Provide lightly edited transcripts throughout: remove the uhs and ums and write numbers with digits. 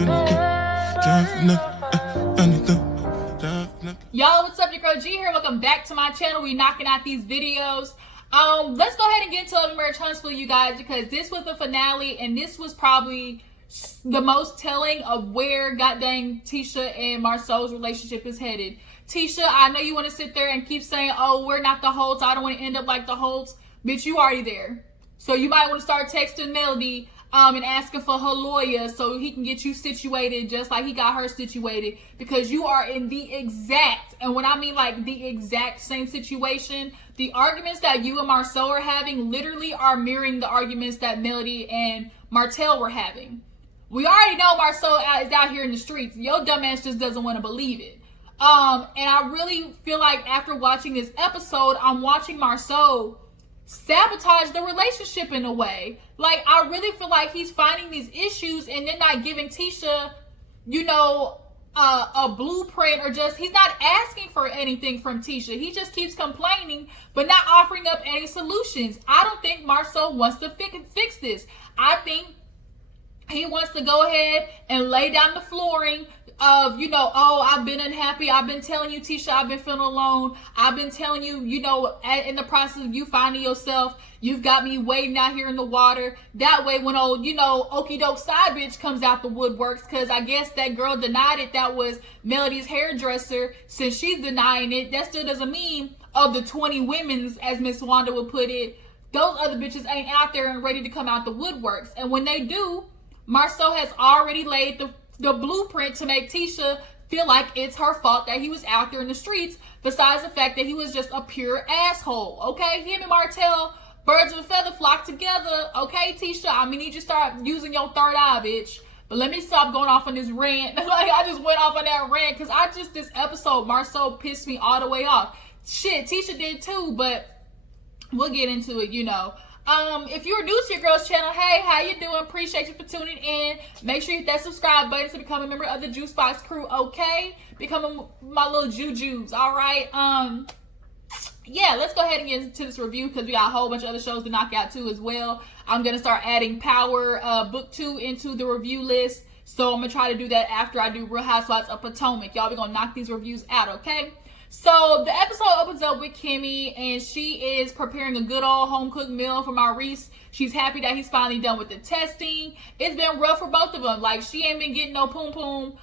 Y'all, what's up? Your girl G here. Welcome back to my channel. We knocking out these videos. Let's go ahead and get into Marriage Huntsville, you guys, because this was the finale, and this was probably the most telling of where goddamn Tisha and Marsaue's relationship is headed. Tisha, I know you want to sit there and keep saying, oh, we're not the Holts, I don't want to end up like the Holts. Bitch, you already there. So you might want to start texting Melody and asking for her lawyer so he can get you situated just like he got her situated, because you are in the exact, and when I mean like the exact same situation, the arguments that you and Marsaue are having literally are mirroring the arguments that Melody and Martell were having. We already know Marsaue is out here in the streets. Your dumbass just doesn't want to believe it. And I really feel like after watching this episode, I'm watching Marsaue sabotage the relationship in a way. Like, I really feel like he's finding these issues and then not giving Tisha, you know, a blueprint, or just, he's not asking for anything from Tisha. He just keeps complaining, but not offering up any solutions. I don't think Marsaue wants to fix this. I think he wants to go ahead and lay down the flooring of, you know, oh, I've been unhappy. I've been telling you, Tisha, I've been feeling alone. I've been telling you, you know, in the process of you finding yourself, you've got me waiting out here in the water. That way, when old, you know, okie doke side bitch comes out the woodworks, because I guess that girl denied it. That was Melody's hairdresser. Since she's denying it, that still doesn't mean of the 20 women's, as Miss Wanda would put it, those other bitches ain't out there and ready to come out the woodworks. And when they do, Marsaue has already laid the blueprint to make Tisha feel like it's her fault that he was out there in the streets, besides the fact that he was just a pure asshole, okay? Him and Martell, birds of a feather flock together, okay, Tisha? I mean, you just start using your third eye, bitch. But let me stop going off on this rant. Like, I just went off on that rant, because this episode, Marsaue pissed me all the way off. Shit, Tisha did too, but we'll get into it, you know. If you're new to your girl's channel, hey, how you doing? Appreciate you for tuning in. Make sure you hit that subscribe button to become a member of the Juice Box crew, okay? Become my little Juju's, all right? Yeah, let's go ahead and get into this review, because we got a whole bunch of other shows to knock out too as well. I'm going to start adding Power Book 2 into the review list, so I'm going to try to do that after I do Real Housewives of Potomac. Y'all, we're going to knock these reviews out, okay? So the episode opens up with Kimi, and she is preparing a good old home-cooked meal for Maurice. She's happy that he's finally done with the testing. It's been rough for both of them. Like, she ain't been getting no poom-poom,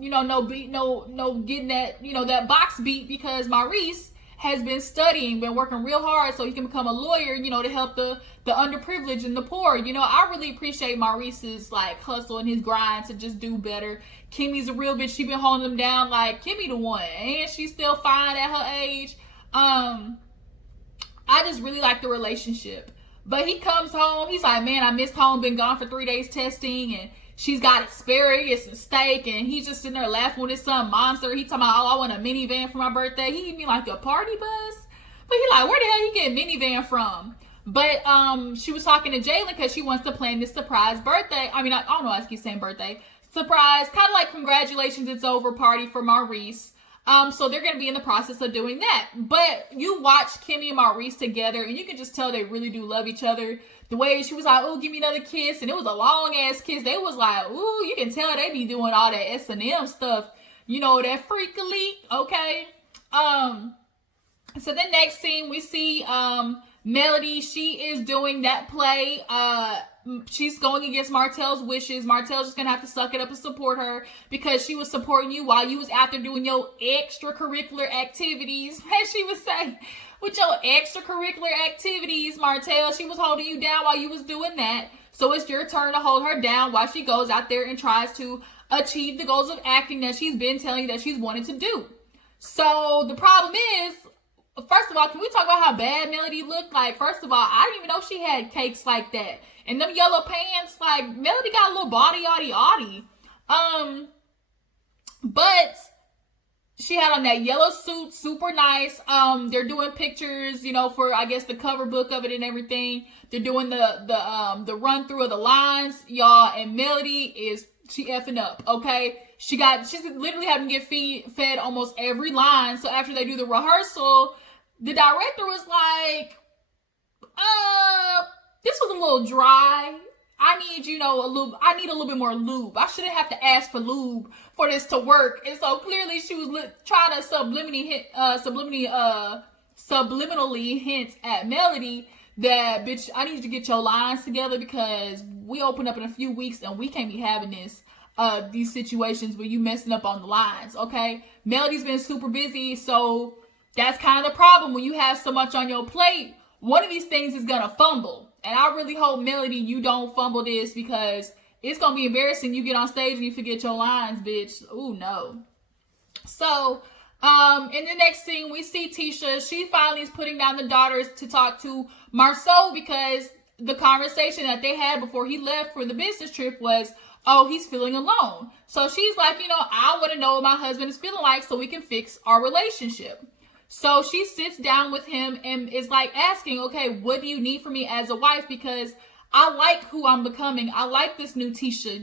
you know, no beat, no getting that, you know, that box beat, because Maurice has been studying, been working real hard so he can become a lawyer, you know, to help the underprivileged and the poor. You know, I really appreciate Maurice's, like, hustle and his grind to just do better. Kimi's a real bitch. She been holding him down like Kimi the one, and she's still fine at her age. I just really like the relationship. But he comes home, he's like, man, I missed home, been gone for 3 days testing, and she's got asparagus and steak, and he's just sitting there laughing with his son Monster. He talking about, oh, I want a minivan for my birthday. He mean like a party bus? But he like, where the hell he get a minivan from? But she was talking to Jalen because she wants to plan this surprise birthday. I mean, I don't know why I keep saying birthday. Surprise, kind of like congratulations, it's over party for Maurice. So they're going to be in the process of doing that. But you watch Kimi and Maurice together, and you can just tell they really do love each other. The way she was like, oh, give me another kiss, and it was a long-ass kiss. They was like, ooh, you can tell they be doing all that S&M stuff. You know, that freakily, okay? So the next scene, we see Melody. She is doing that play. She's going against Martell's wishes. Martell's just gonna have to suck it up and support her, because she was supporting you while you was out there doing your extracurricular activities. As she would say, with your extracurricular activities, Martell, she was holding you down while you was doing that. So it's your turn to hold her down while she goes out there and tries to achieve the goals of acting that she's been telling you that she's wanted to do. So the problem is, first of all, can we talk about how bad Melody looked? Like, first of all, I didn't even know she had cakes like that. And them yellow pants, like, Melody got a little body, but she had on that yellow suit, super nice. They're doing pictures, you know, for, I guess, the cover book of it and everything. They're doing the run through of the lines, y'all, and Melody she effing up, okay? She's literally having to get fed almost every line. So after they do the rehearsal, the director was like, this was a little dry. I need, I need a little bit more lube. I shouldn't have to ask for lube for this to work. And so clearly she was trying to subliminally hint at Melody that, bitch, I need you to get your lines together because we open up in a few weeks and we can't be having these situations where you messing up on the lines, okay? Melody's been super busy, so that's kind of the problem when you have so much on your plate. One of these things is gonna fumble. And I really hope, Melody, you don't fumble this because it's gonna be embarrassing. You get on stage and you forget your lines, bitch. Ooh, no. So, in the next scene, we see Tisha. She finally is putting down the daughters to talk to Marsaue because the conversation that they had before he left for the business trip was, oh, he's feeling alone. So she's like, I want to know what my husband is feeling like so we can fix our relationship. So she sits down with him and is like asking, okay, what do you need from me as a wife? Because I like who I'm becoming. I like this new Tisha.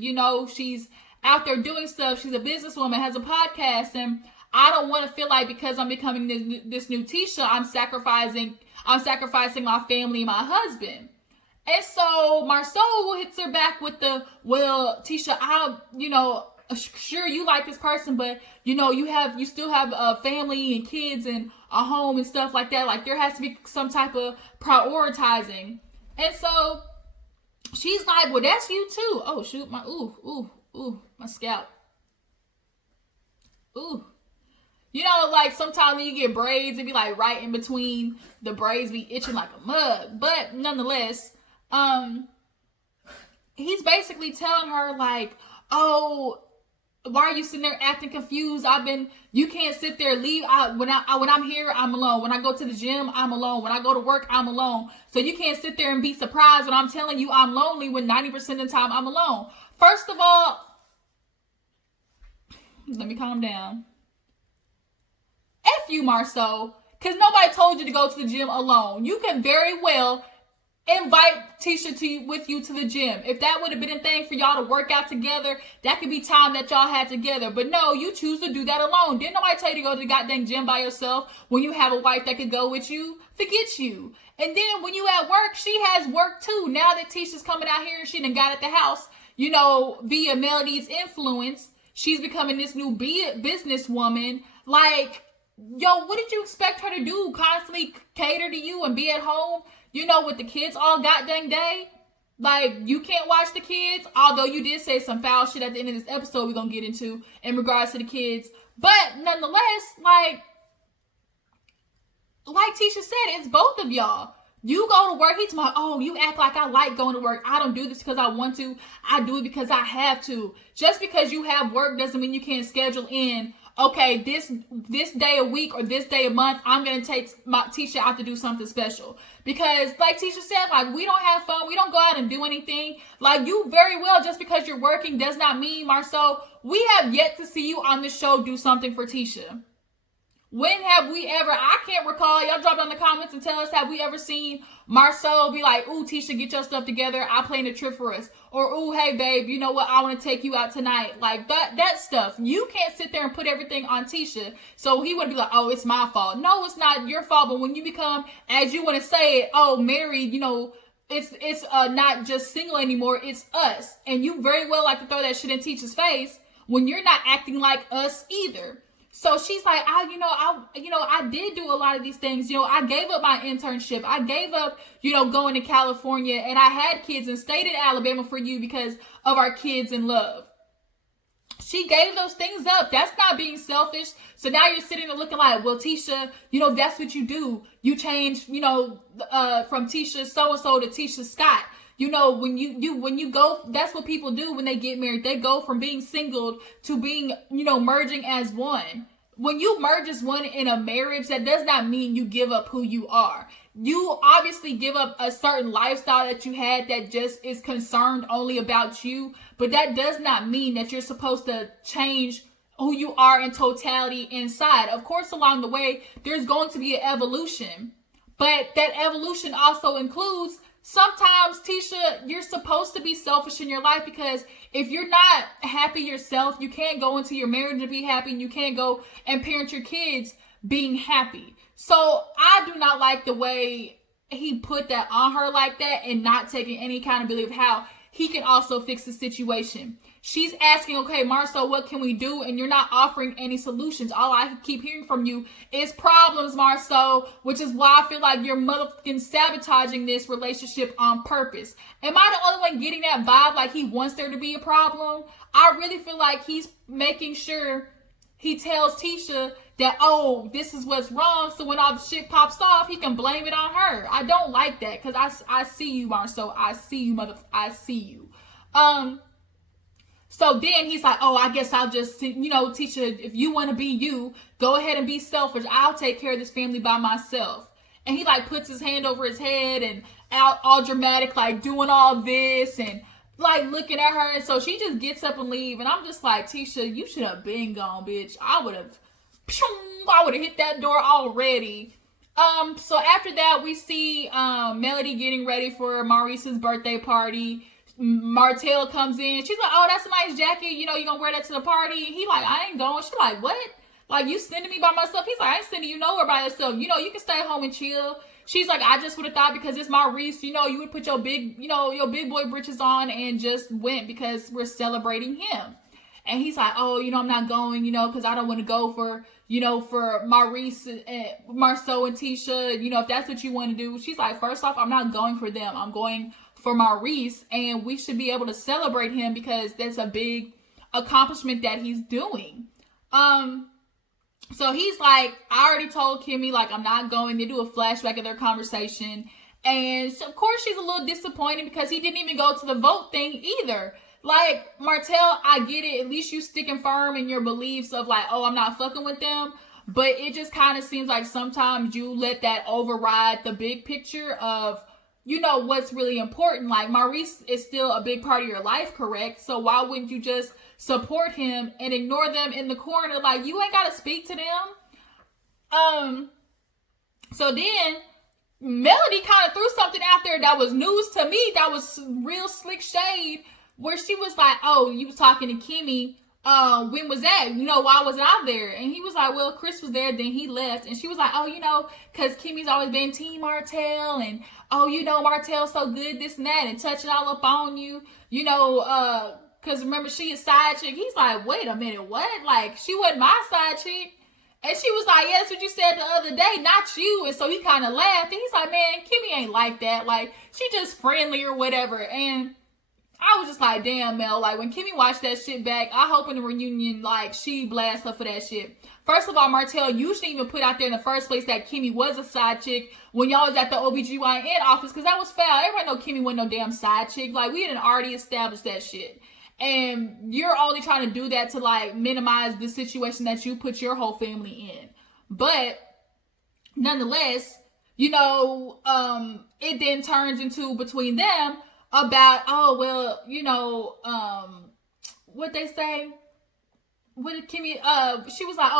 She's out there doing stuff. She's a businesswoman, has a podcast, and I don't want to feel like because I'm becoming this new Tisha, I'm sacrificing my family, my husband. And so Marsaue hits her back with the, well, Tisha, sure you like this person, but you still have a family and kids and a home and stuff like that. Like there has to be some type of prioritizing. And so she's like, well, that's you too. Oh shoot, my scalp. Ooh. Like sometimes when you get braids, it be like right in between the braids be itching like a mug. But nonetheless, he's basically telling her like, oh, why are you sitting there acting confused? You can't sit there, leave. When I'm here, I'm alone. When I go to the gym, I'm alone. When I go to work, I'm alone. So you can't sit there and be surprised when I'm telling you I'm lonely when 90% of the time I'm alone. First of all, let me calm down. F you, Marsaue, because nobody told you to go to the gym alone. You can very well invite Tisha with you to the gym. If that would have been a thing for y'all to work out together, that could be time that y'all had together. But no, you choose to do that alone. Didn't nobody tell you to go to the goddamn gym by yourself when you have a wife that could go with you? Forget you. And then when you at work, she has work too. Now that Tisha's coming out here and she done got at the house, via Melody's influence, she's becoming this new businesswoman. Like, yo, what did you expect her to do? Constantly cater to you and be at home? With the kids all goddamn day? Like, you can't watch the kids, although you did say some foul shit at the end of this episode we're gonna get into in regards to the kids. But nonetheless, like Tisha said, it's both of y'all. You go to work, he's like, oh, you act like I like going to work. I don't do this because I want to. I do it because I have to. Just because you have work doesn't mean you can't schedule in, okay, this day a week or this day a month, I'm going to take my Tisha out to do something special. Because like Tisha said, like, we don't have fun. We don't go out and do anything. Like, you very well, just because you're working does not mean, Marsaue, we have yet to see you on the show do something for Tisha. When have we ever, I can't recall, y'all drop down in the comments and tell us, have we ever seen Marsaue be like, ooh, Tisha, get your stuff together, I planned a trip for us. Or, ooh, hey, babe, you know what, I want to take you out tonight. Like, that stuff. You can't sit there and put everything on Tisha. So he would be like, oh, it's my fault. No, it's not your fault. But when you become, as you want to say it, oh, married, it's not just single anymore, it's us. And you very well like to throw that shit in Tisha's face when you're not acting like us either. So she's like, I did do a lot of these things. I gave up my internship. I gave up, going to California, and I had kids and stayed in Alabama for you because of our kids and love. She gave those things up. That's not being selfish. So now you're sitting there looking like, well, Tisha, that's what you do. You change, from Tisha so-and-so to Tisha Scott. When you go, that's what people do when they get married. They go from being singled to being, merging as one. When you merge as one in a marriage, that does not mean you give up who you are. You obviously give up a certain lifestyle that you had that just is concerned only about you. But that does not mean that you're supposed to change who you are in totality inside. Of course, along the way, there's going to be an evolution. But that evolution also includes sometimes, Tisha, you're supposed to be selfish in your life, because if you're not happy yourself, you can't go into your marriage and be happy, and you can't go and parent your kids being happy. So I do not like the way he put that on her like that and not taking any accountability of how he can also fix the situation. She's asking, okay, Marsaue, what can we do? And you're not offering any solutions. All I keep hearing from you is problems, Marsaue, which is why I feel like you're motherfucking sabotaging this relationship on purpose. Am I the only one getting that vibe like he wants there to be a problem? I really feel like he's making sure he tells Tisha that, oh, this is what's wrong, so when all the shit pops off, he can blame it on her. I don't like that, because I see you, Marsaue. I see you, I see you. So then he's like, oh, I guess I'll just, Tisha, if you want to be you, go ahead and be selfish. I'll take care of this family by myself. And he like puts his hand over his head and out all dramatic, like doing all this and like looking at her. And so she just gets up and leave. And I'm just like, Tisha, you should have been gone, bitch. I would have hit that door already. So after that, we see Melody getting ready for Maurice's birthday party. Martell comes in. She's like, oh, that's a nice jacket. You gonna wear that to the party? And he like, I ain't going. She's like, what? Like, you sending me by myself? He's like, I ain't sending you nowhere by yourself. You can stay home and chill. She's like, I just would have thought because it's Maurice, you would put your big boy britches on and just went because we're celebrating him. And he's like, oh, I'm not going, because I don't want to go for Maurice and Marsaue and Tisha, if that's what you want to do. She's like, first off, I'm not going for them. I'm going for Maurice, and we should be able to celebrate him because that's a big accomplishment that he's doing. So he's like, I already told Kimi, like, I'm not going. They do a flashback of their conversation. And of course, she's a little disappointed because he didn't even go to the vote thing either. Like, Martell, I get it. At least you sticking firm in your beliefs of like, oh, I'm not fucking with them. But it just kind of seems like sometimes you let that override the big picture of, what's really important. Like, Maurice is still a big part of your life, correct? So why wouldn't you just support him and ignore them in the corner? Like, you ain't got to speak to them. So then Melody kind of threw something out there that was news to me. That was real slick shade, where she was like, oh, you was talking to Kimi. When was that? Why wasn't I there? And he was like, well, Chris was there, then he left. And she was like, oh, because Kimi's always been Team Martell, and oh, Martell's so good, this and that, and touching all up on you, because remember, she is side chick. He's like, wait a minute, what? Like, she wasn't my side chick. And she was like, yeah, that's what you said the other day, not you. And so he kind of laughed, and he's like, man, Kimi ain't like that. Like, she just friendly or whatever. And I was just like, damn, Mel, like, when Kimi watched that shit back, I hope in the reunion, like, she blasts her for that shit. First of all, Martell, you shouldn't even put out there in the first place that Kimi was a side chick when y'all was at the OBGYN office, because that was foul. Everybody know Kimi wasn't no damn side chick. Like, we didn't already establish that shit. And you're only trying to do that to, like, minimize the situation that you put your whole family in. But, nonetheless, it then turns into between them about, oh, well, what they say? What did Kimi, she was like,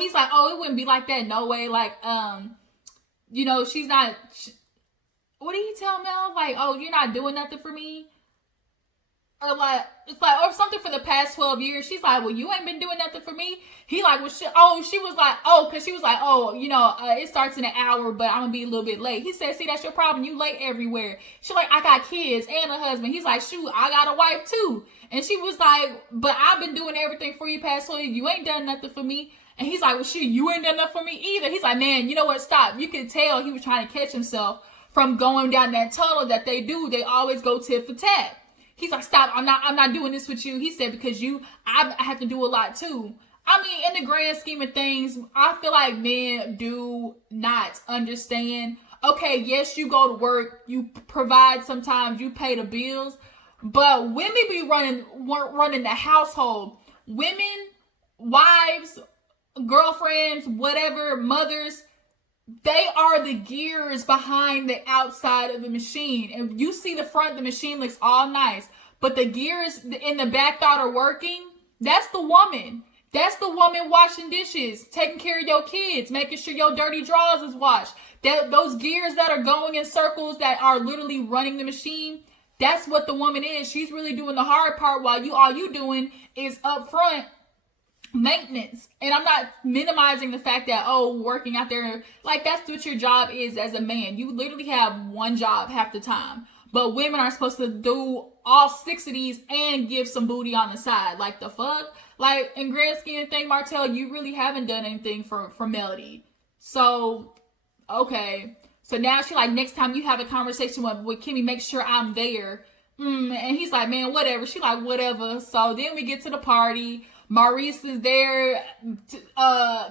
he's like, oh, it wouldn't be like that, no way, like, she's not, what did he tell Mel? Like, oh, you're not doing nothing for me? Or like, it's like, or something for the past 12 years. She's like, well, you ain't been doing nothing for me. He like, well, she was like, because she was like, it starts in an hour, but I'm gonna be a little bit late. He said, see, that's your problem. You late everywhere. She's like, I got kids and a husband. He's like, shoot, I got a wife too. And she was like, but I've been doing everything for you past 12 years. You ain't done nothing for me. And he's like, well, shit, you ain't done nothing for me either. He's like, man, you know what? Stop. You could tell he was trying to catch himself from going down that tunnel that they do. They always go tit for tat. He's like, stop, I'm not doing this with you. He said, because I have to do a lot too. I mean, in the grand scheme of things, I feel like men do not understand. Okay, yes, you go to work, you provide sometimes, you pay the bills, but women be running the household. Women, wives, girlfriends, whatever, mothers, they are the gears behind the outside of the machine. And you see the front, the machine looks all nice. But the gears in the back that are working, that's the woman. That's the woman washing dishes, taking care of your kids, making sure your dirty drawers is washed. Those gears that are going in circles that are literally running the machine, that's what the woman is. She's really doing the hard part while all you doing is up front maintenance. And I'm not minimizing the fact that, working out there, like, that's what your job is as a man. You literally have one job half the time. but women are supposed to do all 6 of these and give some booty on the side. Like, the fuck? Like, in grand scheme of things, Martell, you really haven't done anything for Melody. So, okay. So now she like, next time you have a conversation with Kimi, make sure I'm there. And he's like, man, whatever. She like, whatever. So then we get to the party. Maurice is there.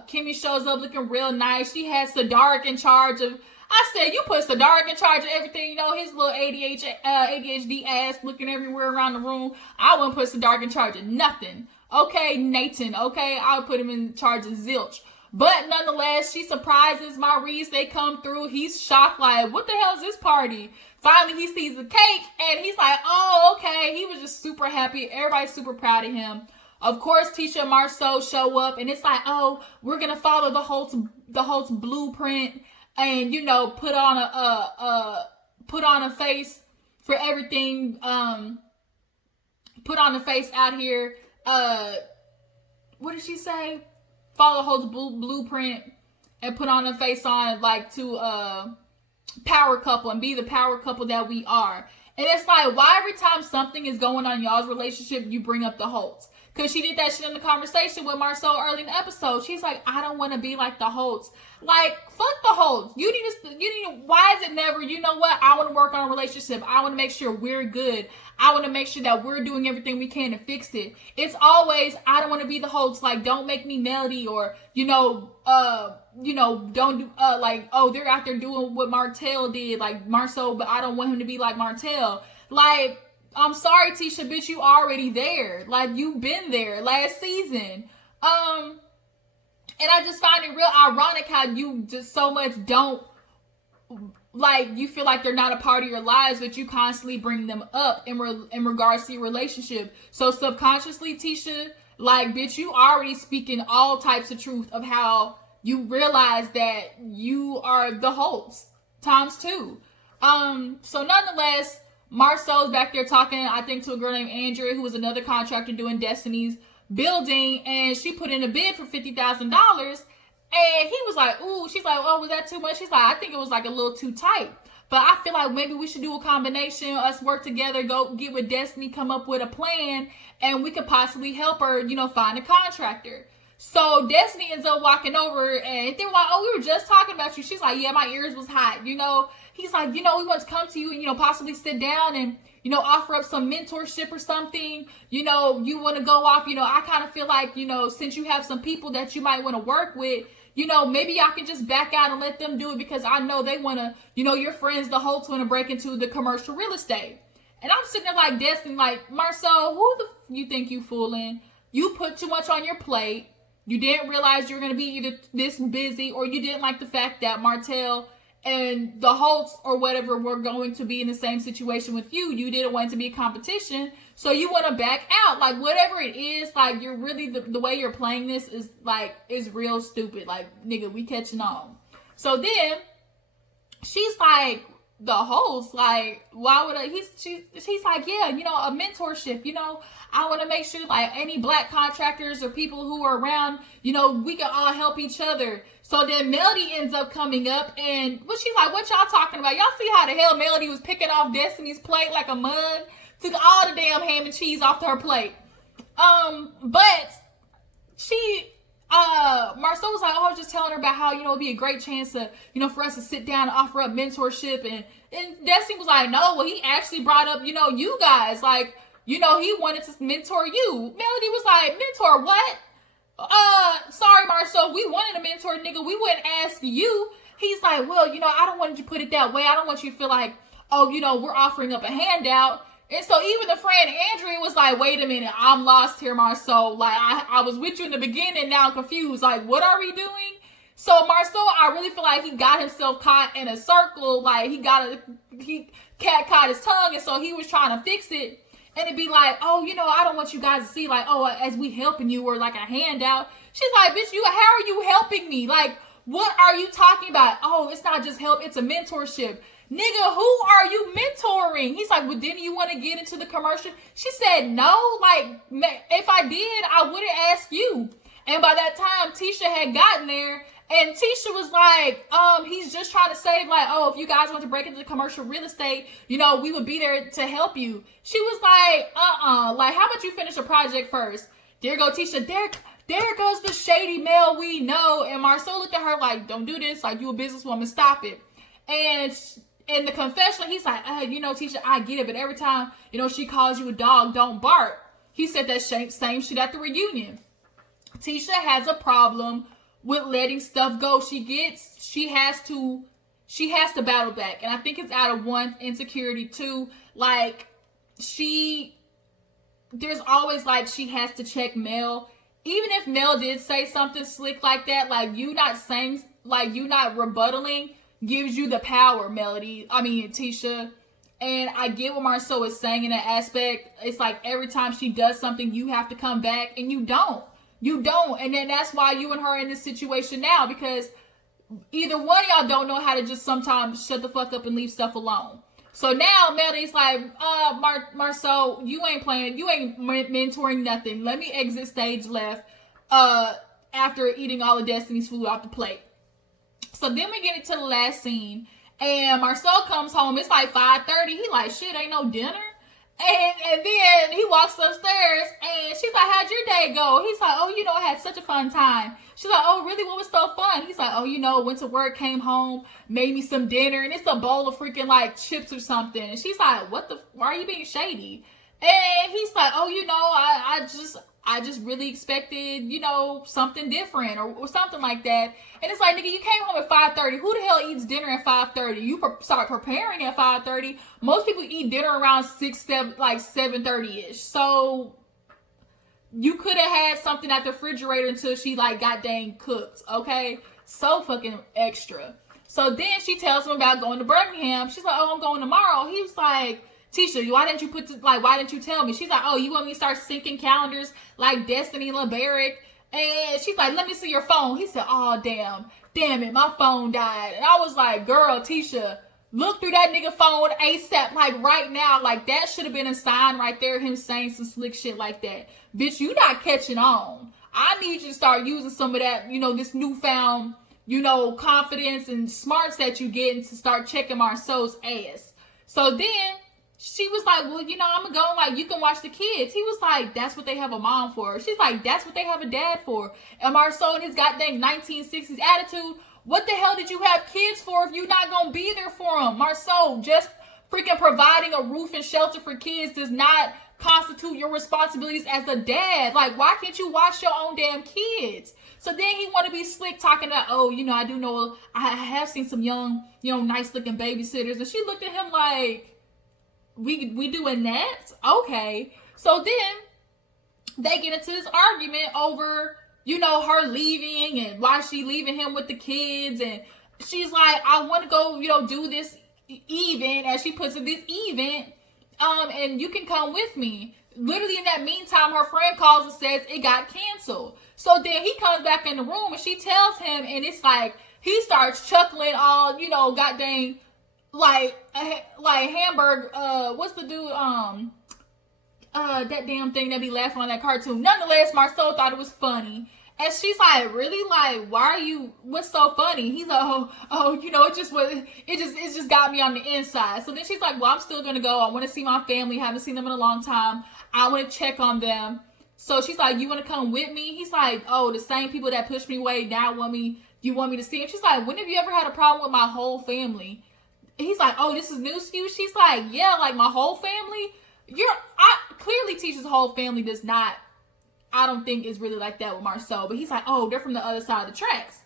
Kimi shows up looking real nice. She has Sadark in charge of. I said, you put Sadark in charge of everything. You know, his little ADHD ass looking everywhere around the room. I wouldn't put Sadark in charge of nothing. Okay, Nathan. Okay, I would put him in charge of zilch. But nonetheless, she surprises Maurice. They come through. He's shocked, like, what the hell is this party? Finally, he sees the cake, and he's like, oh, okay. He was just super happy. Everybody's super proud of him. Of course, Tisha and Marsaue show up, and it's like, oh, we're going to follow the Holtz blueprint and, you know, put on a face for everything. Put on a face out here. What did she say? Follow Holt's blueprint and put on a face on, like, to power couple and be the power couple that we are. And it's like, why every time something is going on in y'all's relationship, you bring up the Holtz? Because she did that shit in the conversation with Marsaue early in the episode. She's like, I don't want to be like the Holtz. Like, fuck the Holtz. You need to, why is it never, you know what? I want to work on a relationship. I want to make sure we're good. I want to make sure that we're doing everything we can to fix it. It's always, I don't want to be the Holtz. Like, don't make me Melody, or, don't do, like, oh, they're out there doing what Martell did, like Marsaue, but I don't want him to be like Martell. Like, I'm sorry, Tisha, bitch, you already there. Like, you've been there last season. And I just find it real ironic how you just so much don't, like, you feel like they're not a part of your lives, but you constantly bring them up in regards to your relationship. So subconsciously, Tisha, like, bitch, you already speaking all types of truth of how you realize that you are the Holtz ×2. So nonetheless, Marsaue's back there talking, I think, to a girl named Andrea, who was another contractor doing Destiny's building, and she put in a bid for $50,000, and he was like, ooh, she's like, oh, was that too much? She's like, I think it was like a little too tight, but I feel like maybe we should do a combination, us work together, go get with Destiny, come up with a plan, and we could possibly help her, find a contractor. So Destiny ends up walking over, and they're like, oh, we were just talking about you. She's like, yeah, my ears was hot, He's like, we want to come to you and, possibly sit down and, offer up some mentorship or something. You want to go off, I kind of feel like, since you have some people that you might want to work with, maybe y'all can just back out and let them do it, because I know they want to, your friends, the Holtz, want to break into the commercial real estate. And I'm sitting there like Destiny, like, Marsaue, who the you think you fooling? You put too much on your plate. You didn't realize you were going to be either this busy, or you didn't like the fact that Martell and the Holtz or whatever were going to be in the same situation with you. You didn't want it to be a competition, so you want to back out. Like, whatever it is, like, you're really, the way you're playing this is, like, is real stupid. Like, nigga, we catching on. So then, she's like, the Holtz, like, why would I, she's like, yeah, a mentorship, I want to make sure, like, any black contractors or people who are around, we can all help each other. So then Melody ends up coming up, and she's like, what y'all talking about? Y'all see how the hell Melody was picking off Destiny's plate like a mug? Took all the damn ham and cheese off her plate. But Marsaue was like, oh, I was just telling her about how, it'd be a great chance to, for us to sit down and offer up mentorship. And Destiny was like, no, well, he actually brought up, you guys, like, he wanted to mentor you. Melody was like, mentor what? Sorry, Marsaue, we wanted a mentor, nigga. We wouldn't ask you. He's like, well, I don't want you to put it that way. I don't want you to feel like, oh, we're offering up a handout. And so even the friend Andrea was like, wait a minute, I'm lost here, Marsaue. Like, I was with you in the beginning, now I'm confused. Like, what are we doing? So Marsaue, I really feel like he got himself caught in a circle. Like, cat caught his tongue, and so he was trying to fix it. And it'd be like, oh, I don't want you guys to see, like, oh, as we helping you, or like a handout. She's like, bitch, how are you helping me? Like, what are you talking about? Oh, it's not just help, it's a mentorship. Nigga, who are you mentoring? He's like, well, didn't you want to get into the commercial? She said, no, like, if I did, I wouldn't ask you. And by that time, Tisha had gotten there, And Tisha was like, he's just trying to save, like, oh, if you guys want to break into commercial real estate, you know, we would be there to help you. She was like, like, how about you finish a project first? There go Tisha, there goes the shady male we know. And Marsaue looked at her like, don't do this, like, you a businesswoman, stop it. And in the confessional, he's like, you know, Tisha, I get it, but every time, you know, she calls you a dog, don't bark. He said that same shit at the reunion. Tisha has a problem with letting stuff go. She has to battle back. And I think it's out of one, insecurity, two, like, there's always, like, she has to check Mel. Even if Mel did say something slick like that, like, you not rebuttaling gives you the power, Tisha. And I get what Marsaue is saying in that aspect. It's like every time she does something, you have to come back, and you don't. And then that's why you and her are in this situation now, because either one of y'all don't know how to just sometimes shut the fuck up and leave stuff alone. So now Melody's like, Marsaue, you ain't playing, you ain't mentoring nothing. Let me exit stage left after eating all of Destiny's food off the plate. So then we get into the last scene, and Marsaue comes home. It's like 5:30. He like, shit, ain't no dinner. And then he walks upstairs, and she's like, how'd your day go? He's like, oh, you know, I had such a fun time. She's like, oh, really? What was so fun? He's like, oh, you know, went to work, came home, made me some dinner, and it's a bowl of freaking, like, chips or something. And she's like, why are you being shady? And he's like, oh, you know, I just really expected, you know, something different or something like that. And it's like, nigga, you came home at 5:30. Who the hell eats dinner at 5:30? You start preparing at 5:30. Most people eat dinner around 7:30-ish. So you could have had something at the refrigerator until she, like, got dang cooked, okay? So fucking extra. So then she tells him about going to Birmingham. She's like, oh, I'm going tomorrow. He was like, Tisha, why didn't you tell me? She's like, oh, you want me to start syncing calendars like Destiny LeBaric? And she's like, let me see your phone. He said, oh, damn it, my phone died. And I was like, girl, Tisha, look through that nigga phone ASAP, like right now. Like, that should have been a sign right there, him saying some slick shit like that. Bitch, you not catching on. I need you to start using some of that, you know, this newfound, you know, confidence and smarts that you get to start checking Marsaue's ass. So then she was like, well, you know, I'm gonna go, like, you can watch the kids. He was like, that's what they have a mom for. She's like, that's what they have a dad for. And Marsaue and his goddamn 1960s attitude, what the hell did you have kids for if you're not gonna be there for them? Marsaue, just freaking providing a roof and shelter for kids does not constitute your responsibilities as a dad. Like, why can't you watch your own damn kids? So then he want to be slick talking about, oh, you know, I do know, I have seen some young, you know, nice looking babysitters. And she looked at him like, we doing that? Okay. So then they get into this argument over, you know, her leaving and why she leaving him with the kids. And she's like, I want to go, you know, do this event, as she puts it, this event, and you can come with me. Literally in that meantime, her friend calls and says it got canceled. So then he comes back in the room and she tells him, and it's like, he starts chuckling all, you know, goddamn, like Hamburg, what's the dude, that damn thing that be laughing on that cartoon. Nonetheless, Marsaue thought it was funny. And she's like, really? Like, what's so funny? He's like, oh, you know, it just got me on the inside. So then she's like, well, I'm still gonna go. I want to see my family. Haven't seen them in a long time. I want to check on them. So she's like, you want to come with me? He's like, oh, the same people that pushed me away now you want me to see them? She's like, when have you ever had a problem with my whole family? He's like, oh, this is news to you? She's like, yeah, like my whole family? Clearly Tisha's whole family does not, I don't think is really like that with Marsaue. But he's like, oh, they're from the other side of the tracks.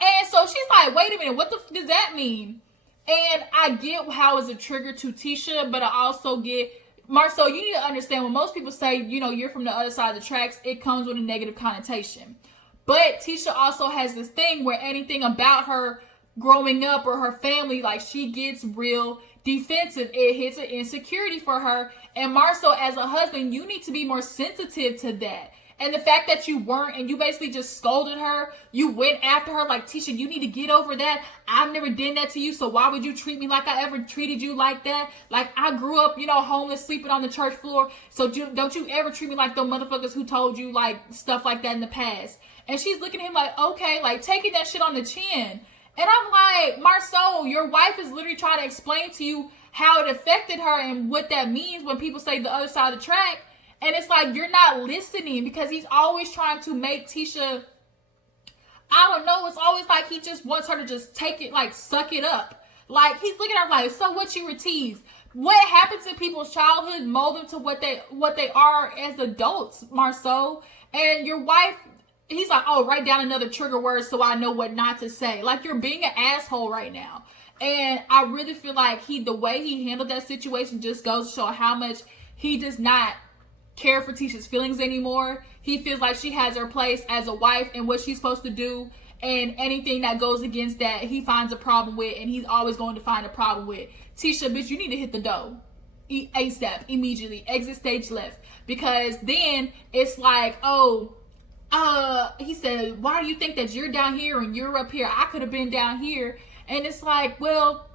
And so she's like, wait a minute, what the f does that mean? And I get how it's a trigger to Tisha, but I also get, Marsaue, you need to understand when most people say, you know, you're from the other side of the tracks, it comes with a negative connotation. But Tisha also has this thing where anything about her growing up or her family, like, she gets real defensive. It hits an insecurity for her. And Marsaue, as a husband, you need to be more sensitive to that. And the fact that you weren't, and you basically just scolded her, you went after her like, Tisha, you need to get over that. I've never done that to you, so why would you treat me like I ever treated you like that? Like, I grew up, you know, homeless, sleeping on the church floor, so don't you ever treat me like those motherfuckers who told you, like, stuff like that in the past. And she's looking at him like, okay, like, taking that shit on the chin. And I'm like, Marsaue, your wife is literally trying to explain to you how it affected her and what that means when people say the other side of the track. And it's like, you're not listening, because he's always trying to make Tisha, I don't know, it's always like he just wants her to just take it, like, suck it up. Like, he's looking at her like, so what, you were teased? What happens in people's childhood mold them to what they are as adults, Marsaue. And your wife, he's like, oh, write down another trigger word so I know what not to say. Like, you're being an asshole right now. And I really feel like the way he handled that situation just goes to show how much he does not care for Tisha's feelings anymore. He feels like she has her place as a wife and what she's supposed to do, and anything that goes against that, he finds a problem with, and he's always going to find a problem with. Tisha, bitch, you need to hit the dough ASAP, immediately, exit stage left, because then it's like, oh, he said, why do you think that you're down here and you're up here? I could have been down here. And it's like, well,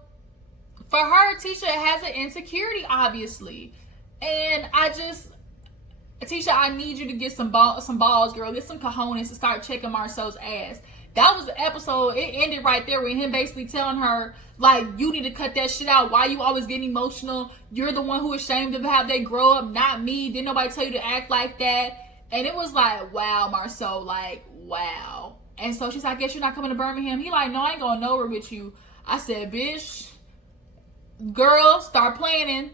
for her, Tisha has an insecurity, obviously, and Tisha, I need you to get some balls, girl. Get some cojones to start checking Marsaue's ass. That was the episode. It ended right there with him basically telling her, like, you need to cut that shit out. Why you always getting emotional? You're the one who ashamed of how they grow up, not me. Didn't nobody tell you to act like that? And it was like, wow, Marsaue, like, wow. And so she's like, I guess you're not coming to Birmingham. He like, no, I ain't going nowhere with you. I said, bitch, girl, start planning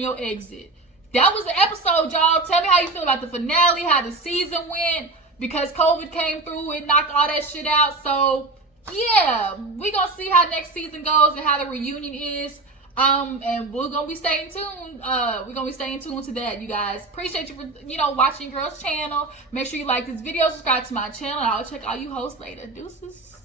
your exit. That was the episode, y'all. Tell me how you feel about the finale, how the season went, because COVID came through and knocked all that shit out. So, yeah, we're going to see how next season goes and how the reunion is. And we're going to be staying tuned. We're going to be staying tuned to that, you guys. Appreciate you for, watching Girls Channel. Make sure you like this video, subscribe to my channel, and I'll check all you hosts later. Deuces.